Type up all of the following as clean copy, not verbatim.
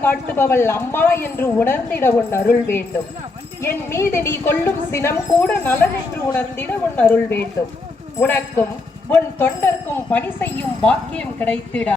காட்டுபவள் அம்மா என்று உணர்ந்திட உன் அருள் வேண்டும். என் மீது நீ கொள்ளும் சினம் கூட நலன் என்று உணர்ந்திட உன் அருள் வேண்டும். உனக்கும் உன் தொண்டர்க்கும் பணி செய்யும் பாக்கியம் கிடைத்திட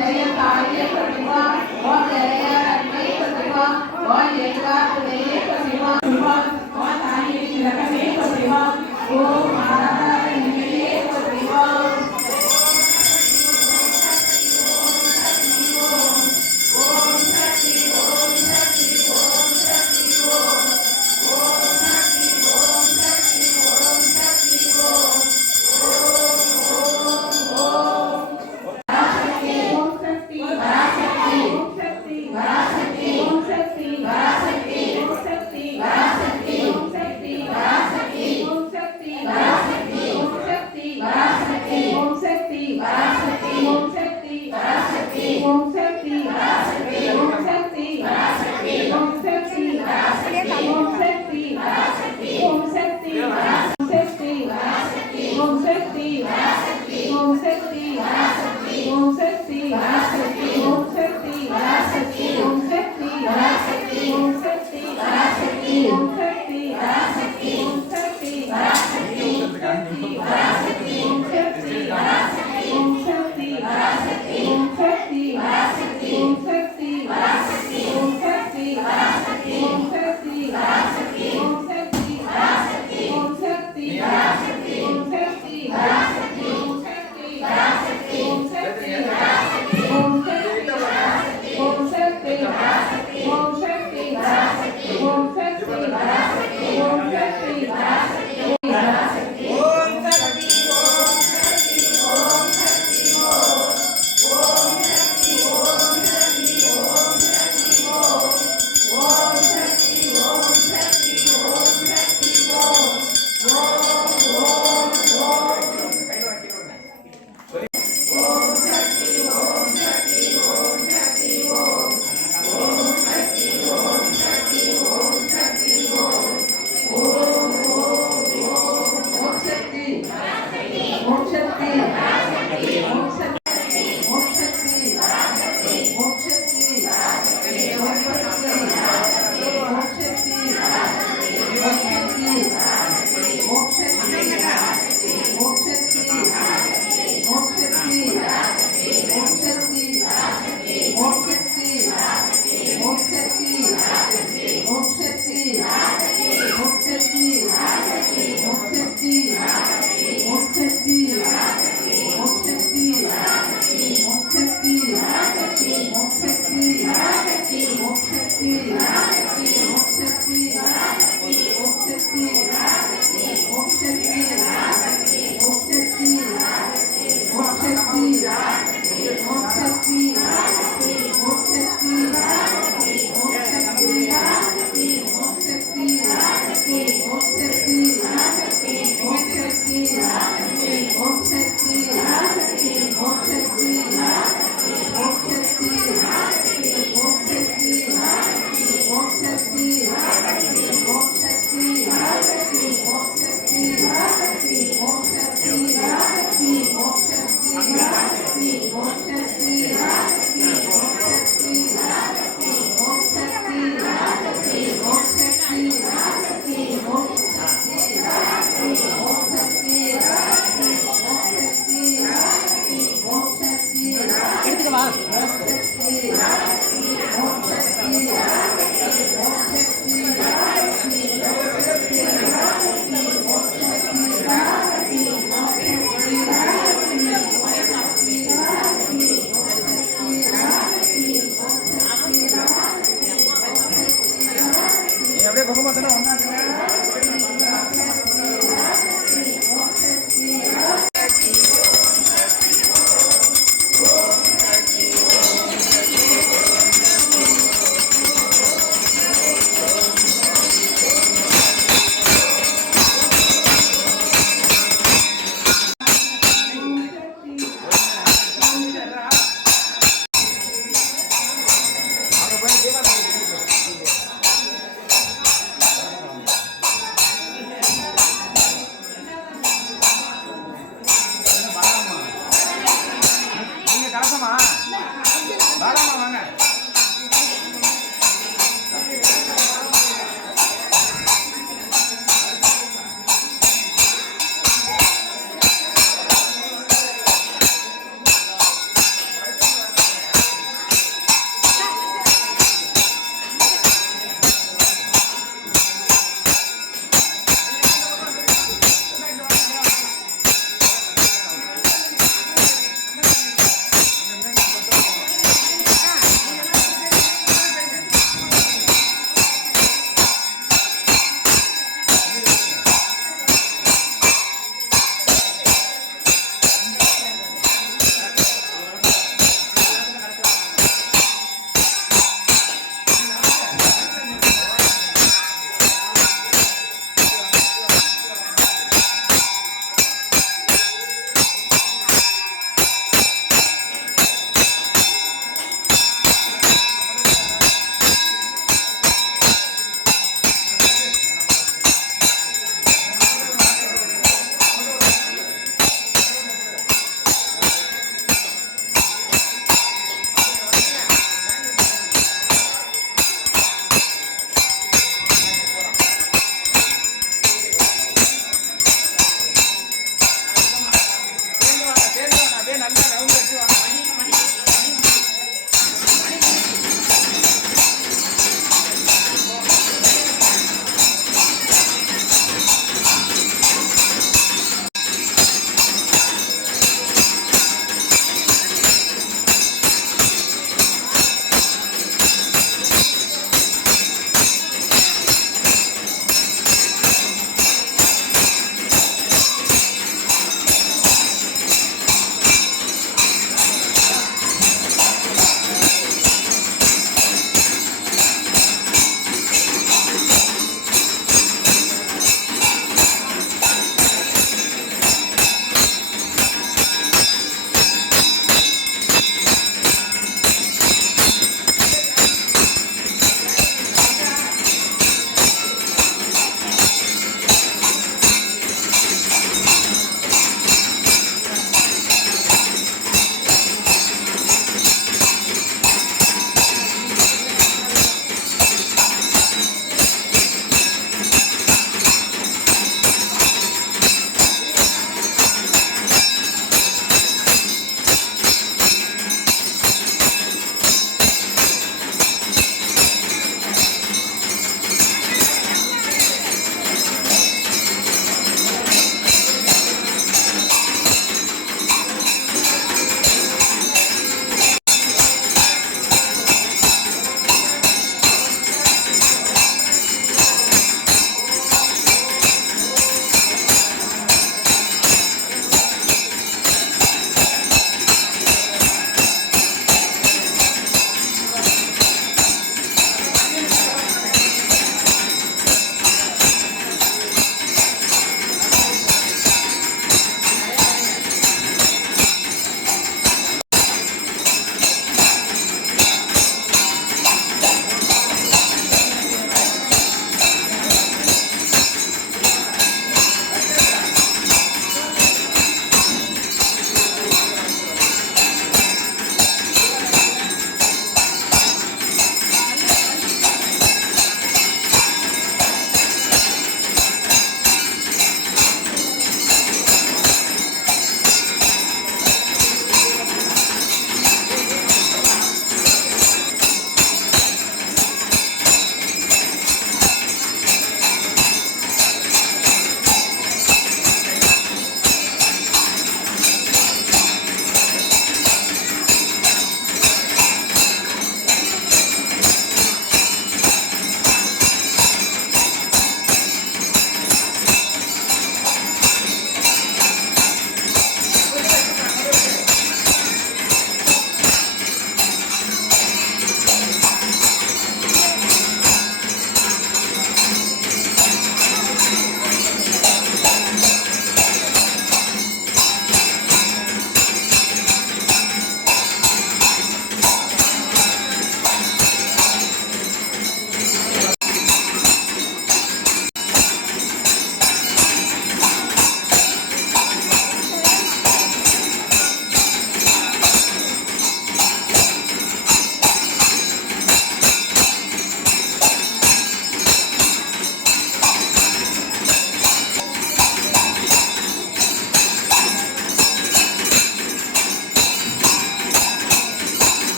ஜெய காளியே பிரதிமா ஓம் ஜெய அன்னை பிரதிமா ஓம் ஏகாத்துலே பிரதிமா ஓம் தாயே லகமே பிரதிமா ஓம் ஆராதனையே பிரதிமா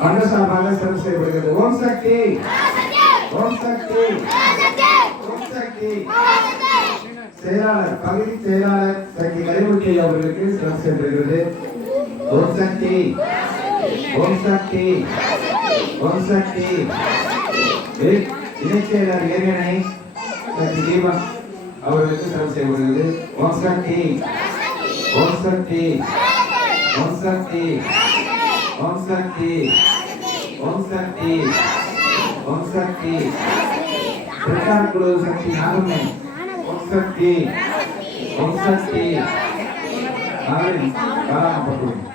மன்ற சார்பாக சிறப்பு செய்யப்படுகிறது. ஓம் சக்தி, ஓம் சக்தி, ஓம் சக்தி. செயலாளர், பகுதி செயலாளர் சக்தி கரிமுட்டி அவர்களுக்கு சிறப்பு செய்யப்படுகிறது. ஓம் சக்தி, ஓம் சக்தி, ஓம் சக்தி. இணைச் செயலர் ஏரியணை சக்தி தீபன் அவர்களுக்கு சிறப்பு செய்யப்படுகிறது. ஓம் சக்தி, ஓம் சக்தி, ஓம் சக்தி, ஓம் சக்தி, ஓம் சக்தி, ஓம் சக்தி. பிரச்சார குழு சக்தி நாகம்மை. ஓம் சக்தி, ஓம் சக்தி.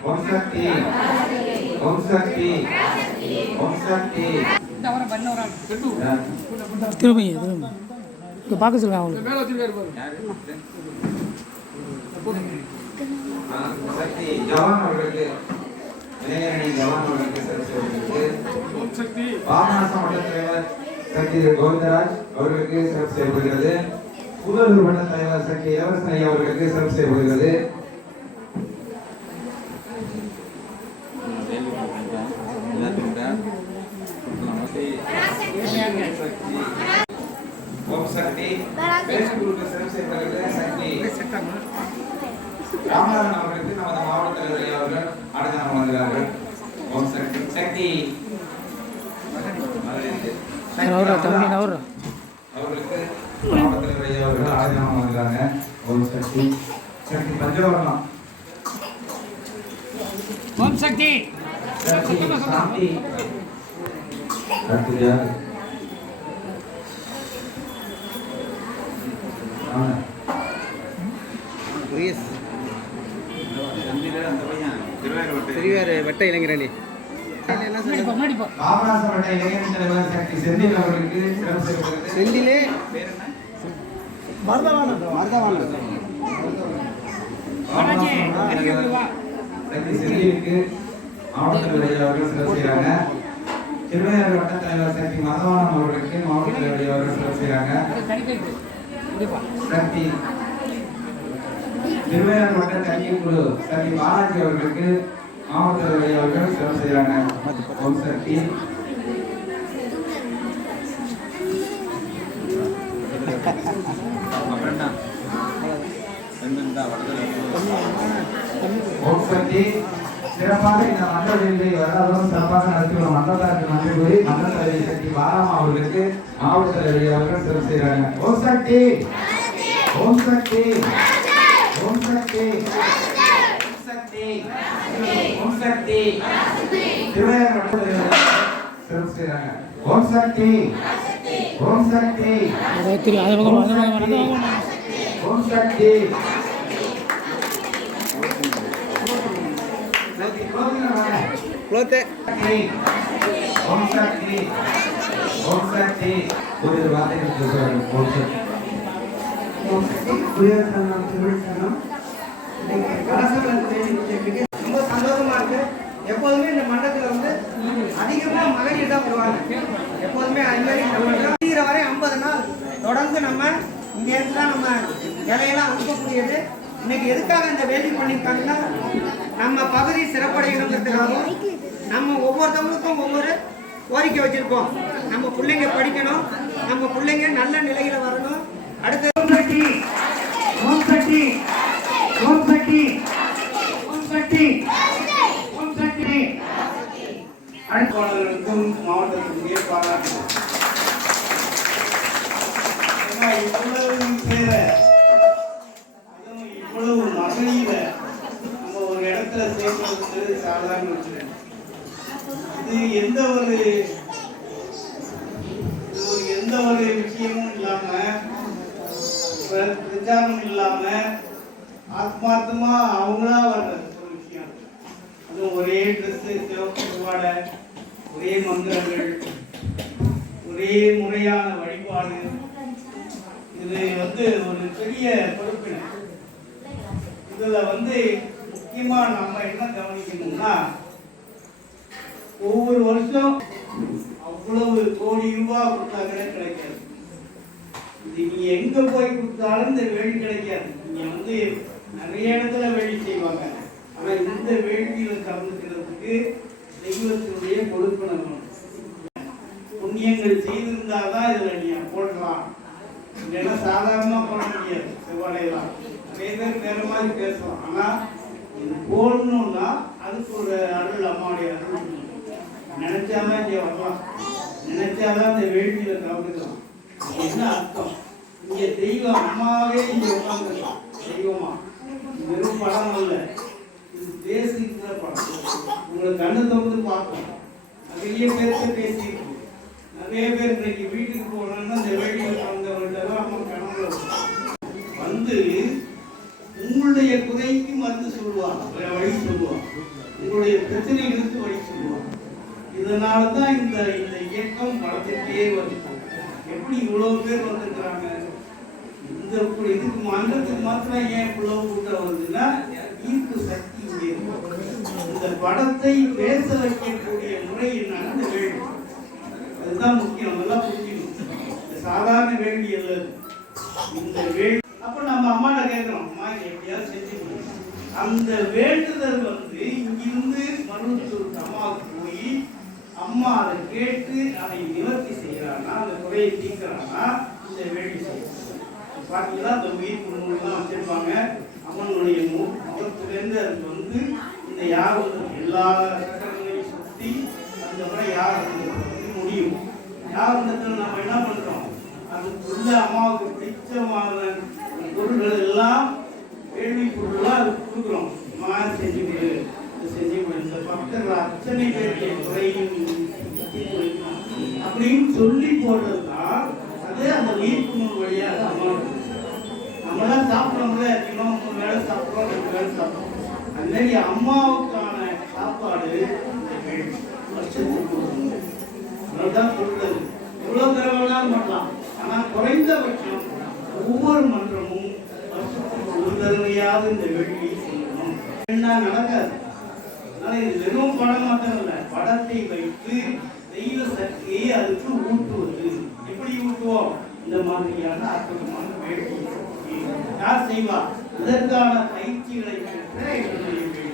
ஓம் சக்தி, ஓம் சக்தி, ஓம் சக்தி. திரும்ப இங்கே பார்க்க சொல்லுங்க அவங்க சக்தி ஜவான் அவர்களுக்கு இளைஞரணி ஜவான் அவர்களுக்கு சிறப்பு. பாபநாசம் மன்ற தலைவர் சக்தி கோவிந்தராஜ் அவர்களுக்கு சிறப்பு செய்யப்படுகிறது. புதலூர் மன்ற தலைவர் சக்தி இளவரசன் ஐயா அவர்களுக்கு சிறப்பு செய்யப்படுகிறது. ஓம் சக்தி பேஸ்புக்கு சிறப்பு செய்யப்படுகிறது. சக்தி ராமநாதன் அவர்களுக்கு நமது மாவட்ட தலைவர் அவர்கள் ஆடதானம் வந்தார்கள். ஓம் சக்தி, சக்தி அவர்களுக்கு மாவட்ட தலைவர் அவர்கள் ஆடதானம் வந்தாங்க. ஓம் சக்தி, சக்தி பஞ்சவர்ணம். ஓம் சக்தி, சக்தி சாந்தி, சக்தி யார் வெட்ட இளைஞரணி பாபநாசம் மன்ற இளைஞரணி தலைவர் சக்தி செந்தில் அவர்களுக்கு சிறப்பு செய்யப்படுகிறது. செந்திலே சக்தி செந்திலுக்கு மாவட்ட தலைவர் அவர்கள் சிறப்பு செய்கிறாங்க. திருவையாறு வட்ட தலைவர் சக்தி மதவானம் அவர்களுக்கு மாவட்ட தலைவர் அவர்கள் சிறப்பு செய்கிறாங்க. சக்தி திருவையாறு வட்ட தணிக்கை குழு சக்தி பாலாஜி அவர்களுக்கு மாவட்ட தலைவர் அவர்கள் சிறப்பு செய்கிறாங்க. ஓம் சக்தி, ஓம் சக்தி. சிறப்பாக இந்த மன்ற நிகழ்வை வரலாறும் சிறப்பாக நடத்தியுள்ள மன்றத்தாருக்கு நன்றி கூறி மன்ற தலைவி சக்தி பாலாமா அவர்களுக்கு மாவட்ட தலைவி அவர்கள் சிறப்பு செய்கிறாங்க. ஓம் சக்தி, ஓம் சக்தி, ஓம் சக்தி, ஓம் சக்தி, ஓம் சக்தி. திருவையாறு மன்ற தலைவர் சிறப்பு செய்கிறாங்க. ஓம் சக்தி, ஓம் சக்தி, ஓம் சக்தி. ஓம் சக்தி, ஓம் சக்தி. ஒரு வார்த்தைகள் பேசுவார்கள். ஓம் சக்தி, ஓம் சக்தி. குடியரசனம் திருவிழம் ரொம்ப சந்தோஷமா இருக்கு. எப்போதுமே இந்த மண்டலத்தில் வந்து அதிகமாக மகளிர் தான் வருவாங்க. எப்போதுமே அது மாதிரி நம்ம வரை 50 நாள் தொடர்ந்து நம்ம இந்த இடத்துல நம்ம வேலையெல்லாம் அனுப்பக்கூடியது. இன்னைக்கு எதுக்காக இந்த வேலை பண்ணியிருக்காங்கன்னா நம்ம பகுதி சிறப்படையணுங்கிறதுக்காகவும் நம்ம ஒவ்வொருத்தவங்களுக்கும் ஒவ்வொரு கோரிக்கை வச்சிருக்கோம். நம்ம பிள்ளைங்க படிக்கணும், நம்ம பிள்ளைங்க நல்ல நிலையில வரணும். அடுத்து ஓம் சக்தி, ஓம் சக்தி, ஓம் சக்தி, ஓம் சக்தி, ஓம் சக்தி. அடுத்தவர்களுக்கும் மாவட்டத்திற்கு பாராட்டு. இவ்வளவு பேர இவ்வளவு மகளிர நம்ம ஒரு இடத்துல சேர்க்கிறது சாதாரண விஷயம். இது எந்த ஒரு விஷயமும் இல்லாம பிரச்சாரம் இல்லாம ஆத்மார்த்தமா அவங்களா வர்ற ஒரு விஷயம். அதுவும் ஒரே ட்ரெஸ், சிவப்பு வாடை, ஒரே மந்திரங்கள், ஒரே முறையான வழிபாடு. இது ஒரு பெரிய பொறுப்பினை. இதுல முக்கியமா நம்ம என்ன கவனிக்கணும்னா, ஒவ்வொரு வருஷம் அவ்வளவு கோடி ரூபாய் கொடுத்தாங்களே கிடைக்காது. இது நீ எங்க போய் கொடுத்தாலும் இந்த வேள்வி கிடைக்காது. நீங்க நிறைய இடத்துல வேள்வி செய்வாங்க. ஆனா இந்த வேள்வியில கலந்துக்கிறதுக்கு தெய்வத்தினுடைய கொடுக்கணும். புண்ணியங்கள் செய்திருந்தாதான் இதுல நீ போடலாம், இல்லைன்னா சாதாரணமா போட முடியாது. செவ்வாழைலாம் நிறைய பேர் வேற மாதிரி பேசலாம். ஆனா இது போடணும்னா அதுக்கு ஒரு அருள், அம்மாவுடைய அருள் நினைச்சாதான் இங்க வரலாம், நினைச்சாதான் இந்த வேள்வியில கலந்துக்கலாம். என்ன அர்த்தம்? இங்க தெய்வம் அம்மாவே இங்க உட்காந்துக்கலாம். தெய்வமா வெறும் படம் அல்ல, இது பேசிக்கிற படம். உங்களை கண்ணு திறந்து பார்க்கணும். நிறைய பேர்த்த பேசியிருக்கு. நிறைய பேர் இன்னைக்கு வீட்டுக்கு போனோம்னா இந்த வேள்வியில கலந்தவர்கள்ட்ட நம்ம கனவுல வந்து உங்களுடைய குறைக்கு மருந்து சொல்லுவாங்க, வழி சொல்லுவாங்க, உங்களுடைய பிரச்சனைகளுக்கு வழி சொல்லுவாங்க. இதனாலதான் இந்த இந்த இயக்கம் வளர்த்துட்டே வருது. எப்படி இவ்வளவு பேர் வந்திருக்கிறாங்க? இந்த இதுக்கு மன்றத்துக்கு மாத்திரம் ஏன் இவ்வளவு கூட்டம் வருதுன்னா ஈர்ப்பு சக்தி இங்கே இருக்கு. இந்த படத்தை பேச வைக்கக்கூடிய முறை என்னன்னா இந்த வேள்வி. அதுதான் முக்கியம், நல்லா புரிஞ்சுக்கணும். சாதாரண வேள்வி அல்ல இந்த வேள்வி. அப்ப நம்ம அம்மாட்ட கேட்கிறோம், அம்மா எப்படியாவது செஞ்சு அந்த வேண்டுதல் வந்து இங்கிருந்து மருத்துவ அம்மாவுக்கு போய் அம்மா அதை கேட்டு அதை நிவர்த்தி செய்யறான்னா, அந்த குறையை தீர்க்கிறான்னா இந்த வேள்வி செய்யணும். பார்த்தீங்களா, அந்த உயிர் குழுலாம் வச்சிருப்பாங்க. அம்மனுடைய முகத்திலேருந்து அதுக்கு வந்து இந்த யாகம் எல்லா சக்கரங்களையும் சுற்றி அந்த முறை யாகம் முடியும். யாகத்தில் நம்ம என்ன பண்றோம்? அதுக்குள்ள அம்மாவுக்கு பிடிச்சமான பொருள்கள் எல்லாம், வேள்வி பொருள்லாம் அதுக்கு கொடுக்குறோம். அம்மா செஞ்சு கொடு, செஞ்சு கொடு, இந்த பக்தர்கள் அத்தனை பேருடைய குறையும் அப்படின்னு சொல்லி போடுறதுதான் அது அந்த உயிர்ப்பு வழியாக அம்மா. நம்மளாம் சாப்பிட்றோம்ல, இன்னும் 3 வேளை சாப்பிட்றோம், 2 வேளை சாப்பிட்றோம். அது மாதிரி அம்மாவுக்கான சாப்பாடு வருஷத்துக்கு அதுதான் சொல்றது. எவ்வளவு தடவைலாம் பண்ணலாம், ஆனா குறைந்தபட்சம் ஒவ்வொரு மன்றமும் வருஷத்துக்கு ஒரு தடவையாவது இந்த வேள்வியை செய்யணும். என்ன நடக்காது. அதனால இது வெறும் படம் மாத்திரம் இல்லை, படத்தை வைத்து தெய்வ சக்தியை அதுக்கு ஊட்டுவது. எப்படி ஊட்டுவோம்? இந்த மாதிரியான அற்புதமான வேள்வி யார் செய்வா? அதற்கான பயிற்சிகளை பெற்ற என்னுடைய வேள்வி.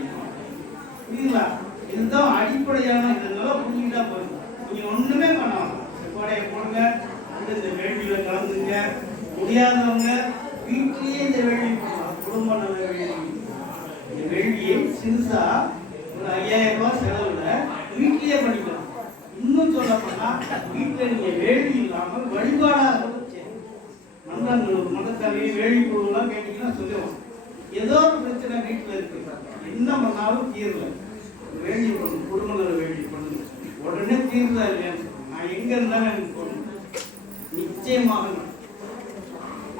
புரியுங்களா? இதுதான் அடிப்படையான. இதெல்லாம் புரிஞ்சுக்கிட்டா போதும். நீங்க ஒண்ணுமே பண்ணலாம். செவ்வாழையை போடுங்க, இந்த வேள்வியில கலந்துங்க. முடியாதவங்க வீட்டிலேயே இந்த வேள்வி பண்ணலாம். குடும்ப நல வேள்வி. இந்த வேள்வியை சிறுசா ஒரு 5000 ரூபாய் செலவுல வீட்டிலேயே பண்ணிக்கலாம். இன்னும் சொல்ல போனா வீட்டுல நீங்க வேள்வி இல்லாமல் வழிபாடாக மன்றங்கள் மன்றத்தாலேயே வேள்வி பொருள்லாம் கேட்டீங்கன்னா சொல்லுவோம். ஏதோ ஒரு பிரச்சனை வீட்டுல இருக்கு, என்ன பண்ணாலும் தீரல, வேள்வி பண்ணும், குடும்ப நல வேள்வி பண்ணுங்க, உடனே தீர்ந்தா இல்லையான்னு நான் எங்க இருந்தாலும் எனக்கு போகணும். நிச்சயமாக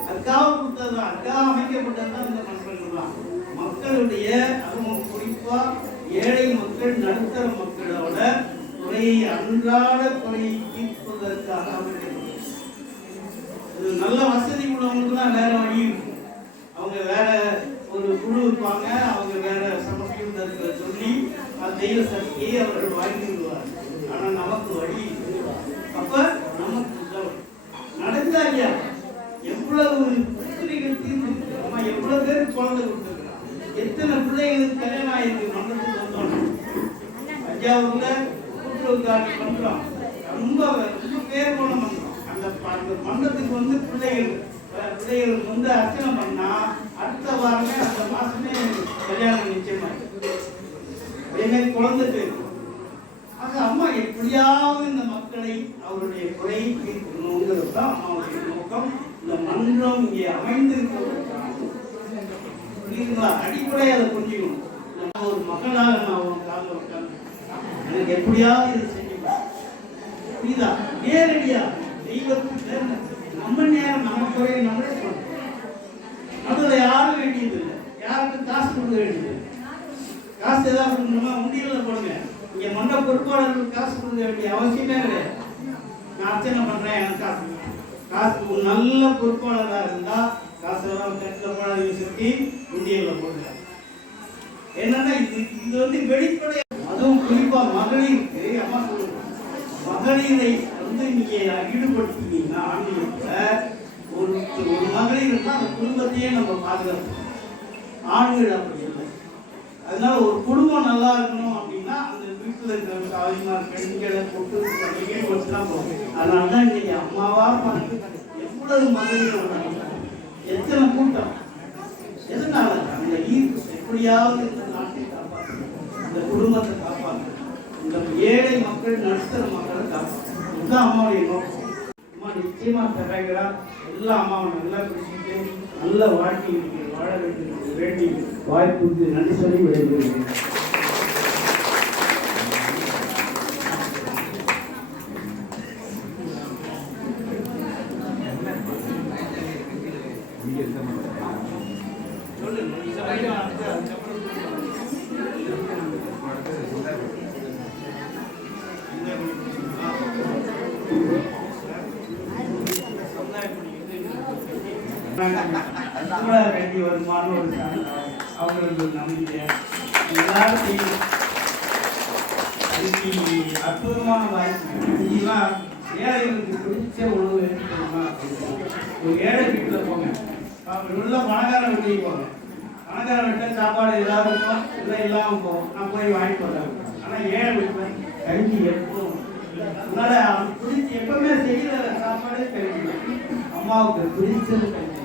அதுக்காக கொடுத்ததுதான், அதுக்காக அமைக்கப்பட்டதுதான் இந்த மன்றங்கள்லாம். மக்களுடைய, அதுவும் குறிப்பா ஏழை மக்கள், நடுத்தர மக்களோட குறையை, அன்றாட குறையை தீர்ப்பதற்காக அமைக்கப்பட்டது. இது நல்ல வசதி உள்ளவங்களுக்கு தான் வேற வழி இருக்கும். அவங்க வேற ஒரு குழு இருப்பாங்க, அவங்க வேற சமஸ்கிருதத்தை சொல்லி தெய்வ சக்தியை அவர்கள் வாங்கி விடுவார். ஆனா நமக்கு வழி அப்ப நமக்கு நடந்தா இல்லையா? எவ்வளவு பிரச்சனைகள் தீர்ந்து, நம்ம எவ்வளவு பேருக்கு குழந்தை கொடுத்துருக்கிறோம், எத்தனை பிள்ளைகளுக்கு கல்யாணம் ஆயிருக்கு. மன்றத்துக்கு வந்தோம், தஞ்சாவூர்ல கூட்டுறவு காட்டி பண்றோம், ரொம்ப ரொம்ப பேர் போன பண்றோம். அந்த மன்றத்துக்கு வந்து பிள்ளைகளுக்கு வந்து அர்ச்சனை பண்ணா அடுத்த வாரமே அந்த மாசமே கல்யாணம் நிச்சயமாயிருக்கு. அதே மாதிரி குழந்தை பேர். ஆக அம்மா எப்படியாவது இந்த மக்களை அவருடைய குறையை தீர்க்கணுங்கிறது தான் அம்மாவுடைய நோக்கம். இந்த மன்றம் இங்கே அமைந்திருக்கிறதுக்கான புரியுதுங்களா? அடிப்படையை அதை புரிஞ்சுக்கணும். நம்ம ஒரு மகளாக நான் ஒரு காலில் உட்காந்து எனக்கு எப்படியாவது இதை செஞ்சுக்கலாம். புரியுதா? நேரடியா தெய்வத்துக்கு நம்ம நேரம், நம்ம குறையை நம்மளே சொல்லணும். அதில் யாரும் வேண்டியது இல்லை, யாருக்கும் காசு கொடுக்க வேண்டியது. காசு ஏதாவது கொடுக்கணுமா? உண்டியல்ல போடுங்க. இங்க மன்ற பொறுப்பாளர்களுக்கு காசு கொடுக்க வேண்டிய அவசியமே கிடையாது. நான் அர்ச்சனை பண்றேன், எனக்கு காசு ஒரு நல்ல பொறுப்பாளராக இருந்தா காசு எல்லாம் கட்டில போடாதீங்க, சுற்றி உண்டியல்ல போடுங்க. என்னன்னா இது வந்து வெளிப்படை. அதுவும் குறிப்பா மகளிருக்கு அம்மா சொல்லுங்க, மகளிரை வந்து நீங்க ஈடுபடுத்தினீங்கன்னா ஆன்மீகத்துல ஒரு மகளிர் இருந்தால் அந்த குடும்பத்தையே நம்ம பாதுகாப்போம். ஆண்கள் அப்படி இல்லை. அதனால ஒரு குடும்பம் நல்லா இருக்கணும் அப்படின்னா அந்த வீட்டுல வீட்டில் இருக்கிற தாய்மார் பெண்களை கொண்டு பண்டிகை வச்சுலாம் போகும். அதனால தான் இன்னைக்கு அம்மாவா பார்த்து எவ்வளவு மகளிர் எத்தனை கூட்டம். எதனால அந்த ஈர்ப்பு எப்படியாவது இந்த நாட்டை காப்பாற்று, இந்த குடும்பத்தை காப்பாற்று, இந்த ஏழை மக்கள் நடுத்தர மக்களை காப்பாற்று. இதுதான் அம்மாவுடைய நோக்கம். அம்மா நிச்சயமா தரங்கிறா. எல்லாம் அம்மாவை நல்லா பிடிச்சிட்டு நல்ல வாழ்க்கை வாழ வேண்டி வாய்ப்புக்கு நன்றி சொல்லி விடைபெறுகிறேன். வேண்டி வருமானம் ஒரு அவங்களுக்கு ஒரு நம்பிக்கை எல்லாரும் அற்புதமான வாய்ப்பு. இதெல்லாம் ஏழைகளுக்கு பிடிச்ச உணவு எடுத்துக்கணுமா? ஒரு ஏழை வீட்டில் போங்க, உள்ள பணக்கார வீட்டுக்கு போங்க. பணக்கார வீட்டில் சாப்பாடு ஏதாவது இருக்கும், இல்லை இல்லாமல் போகும். நான் போய் வாங்கிட்டு வரேன். ஆனால் ஏழை வீட்டில் கஞ்சி எப்பவும் அதனால பிடிச்சி எப்பவுமே செய்கிற சாப்பாடு கஞ்சி. அம்மாவுக்கு பிடிச்சது கஞ்சி.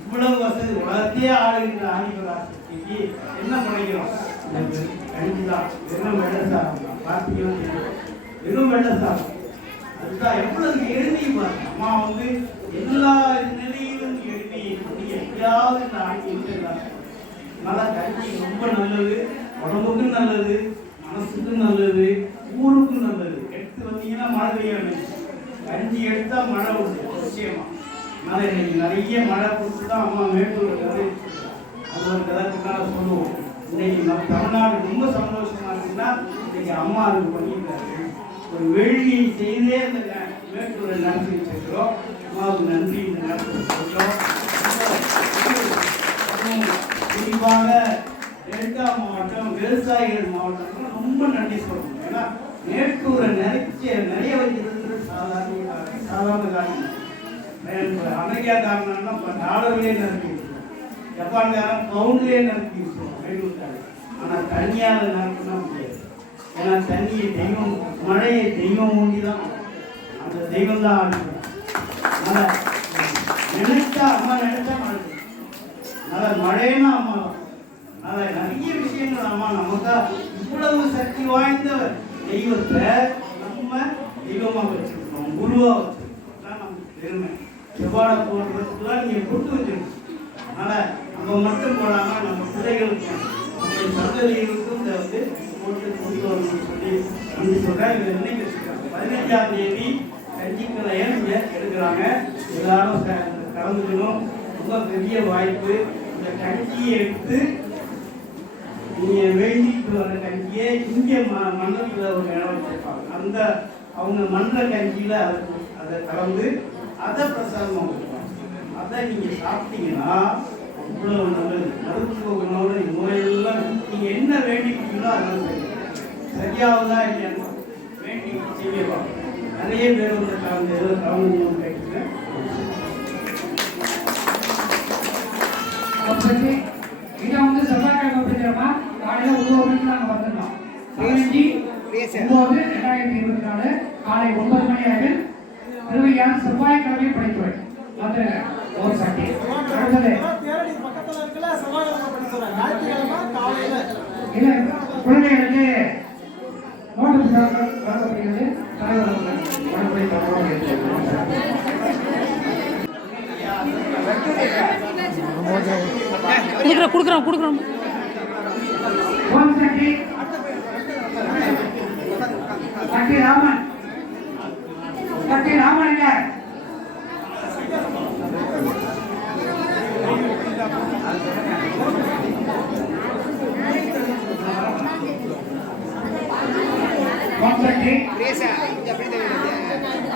இவ்வளவு வசதி உலகத்தையே ஆளுகின்ற ஆதிபராசக்திக்கு என்ன பண்ணிக்கிறோம்? கஞ்சிதான். வெறும் வெள்ள சாதம் பார்த்தீங்கன்னா வெறும் வெள்ள சாதம். அதுதான் எவ்வளவு எழுதி பாருங்க. அம்மா வந்து எல்லா நிலையிலும் எழுதி எப்படியாவது இந்த ஆட்சி நல்லா கஞ்சி ரொம்ப நல்லது, உடம்புக்கும் நல்லது, மனசுக்கும் நல்லது, ஊருக்கும் நல்லது. எடுத்து வந்தீங்கன்னா மழை பெய்ய கஞ்சி எடுத்தா மழை உண்டு நிச்சயமா. அதனால இன்னைக்கு நிறைய மழை கொடுத்து தான் அம்மா மேட்டூர் கதை அது ஒரு கதை பின்னால் சொல்லுவோம். இன்னைக்கு நம்ம தமிழ்நாடு ரொம்ப சந்தோஷமா இருக்குன்னா இன்னைக்கு அம்மா அதுக்கு பண்ணியிருக்காரு. ஒரு வேள்வியை செய்தே அந்த மேட்டூரை நடத்தி வச்சிருக்கிறோம். அம்மாவுக்கு நன்றி இந்த நேரத்தில் சொல்கிறோம். குறிப்பாக டெல்டா மாவட்டம், விவசாயிகள் மாவட்டம் ரொம்ப நன்றி சொல்லணும். ஏன்னா மேட்டூரை நிறைய வைக்கிறது சாதாரண காரணம். அமெரிக்கா காரணம்னா டாலர்லேயே நடத்தி ஜப்பான்காரன் பவுண்ட்லேயே நடத்தி வேண்டுட்டாங்க. ஆனால் தண்ணியால் நடத்தினா முடியாது. ஏன்னா தண்ணியை தெய்வம், மழையை தெய்வம் ஊண்டி தான் அந்த தெய்வம் தான் ஆடுறோம். அதனால் நினைச்சா அம்மா நினைச்சா மழை. அதனால் மழைன்னா அம்மா தான். அதனால் நிறைய விஷயங்கள் அம்மா நமக்கா இவ்வளவு சக்தி வாய்ந்த தெய்வத்தை நம்ம தெய்வமாக வச்சுருக்கோம், குருவாக வச்சுருக்கோம். தான் நமக்கு பெருமை. செவ்வாழை போடுறதுக்குலாம் நீங்கள் கொடுத்து வச்சிருக்கோம். அதனால் நம்ம மட்டும் போடாமல் நம்ம பிள்ளைகளுக்கும் நம்ம சந்ததிகளுக்கும் இதை வந்து போட்டு கொண்டு வரணும்னு சொல்லி நன்றி சொல்கிறேன். இதை நினைக்க வச்சுருக்காங்க. 15ஆம் தேதி கஞ்சிக்கலையை இங்கே எடுக்கிறாங்க. எல்லாரும் கலந்துக்கணும். ரொம்ப பெரிய வாய்ப்பு. இந்த கஞ்சியை எடுத்து நீங்கள் வேண்டிட்டு வர கஞ்சியை இங்கே மண்டலத்தில் ஒரு இடம் வச்சிருப்பாங்க. அந்த அவங்க மண்ட கஞ்சியில் அதை கலந்து அதை பிரசாதமாக கொடுப்பாங்க. அதை நீங்கள் சாப்பிட்டீங்கன்னா அவ்வளோ நல்லது. மருத்துவ குணோட நோயெல்லாம் நீங்கள் என்ன வேண்டிக்கிட்டீங்களோ அதெல்லாம் சரியாகுதா இல்லையா வேண்டி செய்யலாம். நிறைய பேர் வந்து கலந்து கேட்குறேன். இதை வந்து செவ்வாய்க்கிழமை அப்படிங்கிறமா காலையில் 9 மணிக்கு நாங்கள் வந்துடணும். 15/9/2024 காலை 9 மணி அளவில் திருவையார் செவ்வாய்க்கிழமை படைத்துறை வந்து ஒரு சட்டி. அடுத்தது இல்லை குழந்தைகளுக்கு நோட்டு புத்தகங்கள் வழங்கப்படுகிறது. தலைவர் வழங்கப்படி கொடுக்குறோம். சக்தி ராமன் இல்ல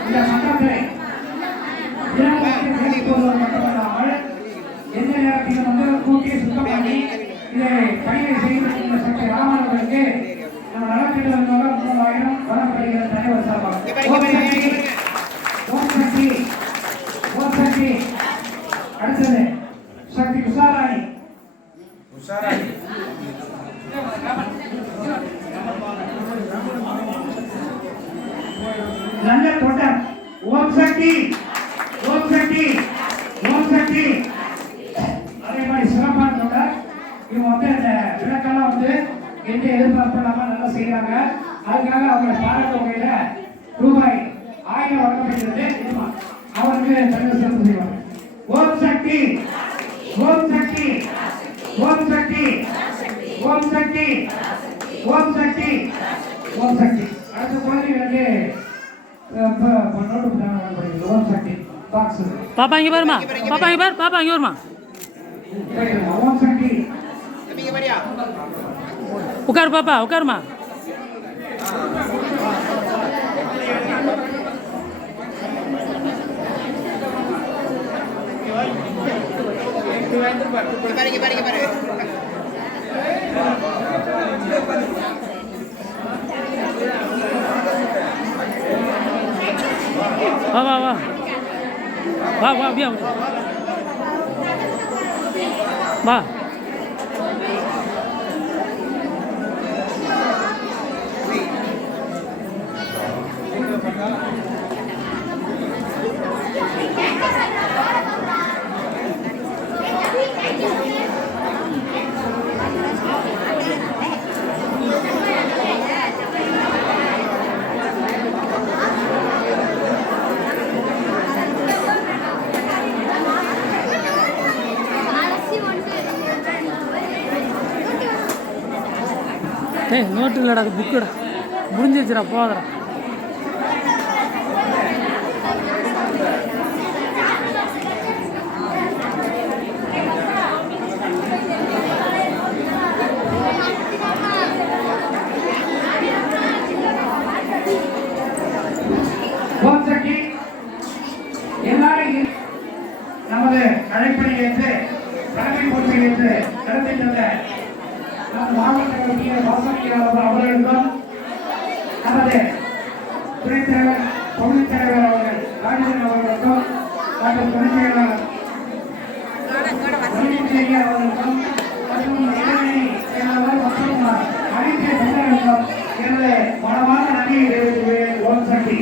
இந்த சட்டத்தை மட்டுமல்லாமல் எந்த நேரத்தில் வந்து கூட்டி சுத்தம் பண்ணி இதை பணியை செய்து சக்தி ராமன் அவர்களுக்கு நம்ம நலத்திட்டம் 3000 வழங்கப்படுகிறது. தலைவர் சார்பாக சக்தி. அடுத்தது சக்தி உஷாராணி. ஓம் சக்தி ஓம் சக்தி ஓம் சக்தி. அதே மாதிரி சிறப்பான தொண்டர் இவங்க வந்து இந்த விளக்கெல்லாம் வந்து எந்த எதிர்பார்ப்பு இல்லாமல் நல்லா செய்யறாங்க. அதுக்காக அவங்க பாராட்டு வகையில ரூபாய் 1000 வழங்கப்படுகிறது. அவருக்கு தலைவர் சிறப்பு செய்வார். ஓம் சக்தி ஓம் சக்தி ஓம் சக்தி ஓம் சக்தி ஓம் சக்தி ஓம் சக்தி. அடுத்த குழந்தைகளுக்கு நோட்டு புத்தகம் வழங்கப்படுகிறது. ஓம் சக்தி பாக்ஸ். பாப்பா இங்கே பாருமா, பாப்பா இங்கே பாரு, பாப்பா இங்கே வருமா. ஓம் சக்தி. உட்காரு பாப்பா, உட்காருமா. வா வா வா வா வா அப்படியா வா. ஏய் நோட்டு இல்லைடா, அது புக்குடா, முடிஞ்சிருச்சுடா, போதடா. ஓம் சக்தி. எல்லாரும் நமது அழைப்பணி ஏற்று தலைமை பொறுப்பை ஏற்று நடத்தி சென்ற மாவட்ட வாசனையாளர் அவர்களுக்கும் நமது துணைத் தலைவர் பகுதித் தலைவர் அவர்கள் ராஜேந்திரன் அவர்களுக்கும் மற்றும் துணைச் செயலாளர் அவர்களுக்கும் மற்றும் இளைஞரணி செயலாளர் மற்றும் அனைத்து தொண்டர்களுக்கும் எனது மனமான நன்றியை தெரிவித்துள்ளேன். ஓம் சக்தி.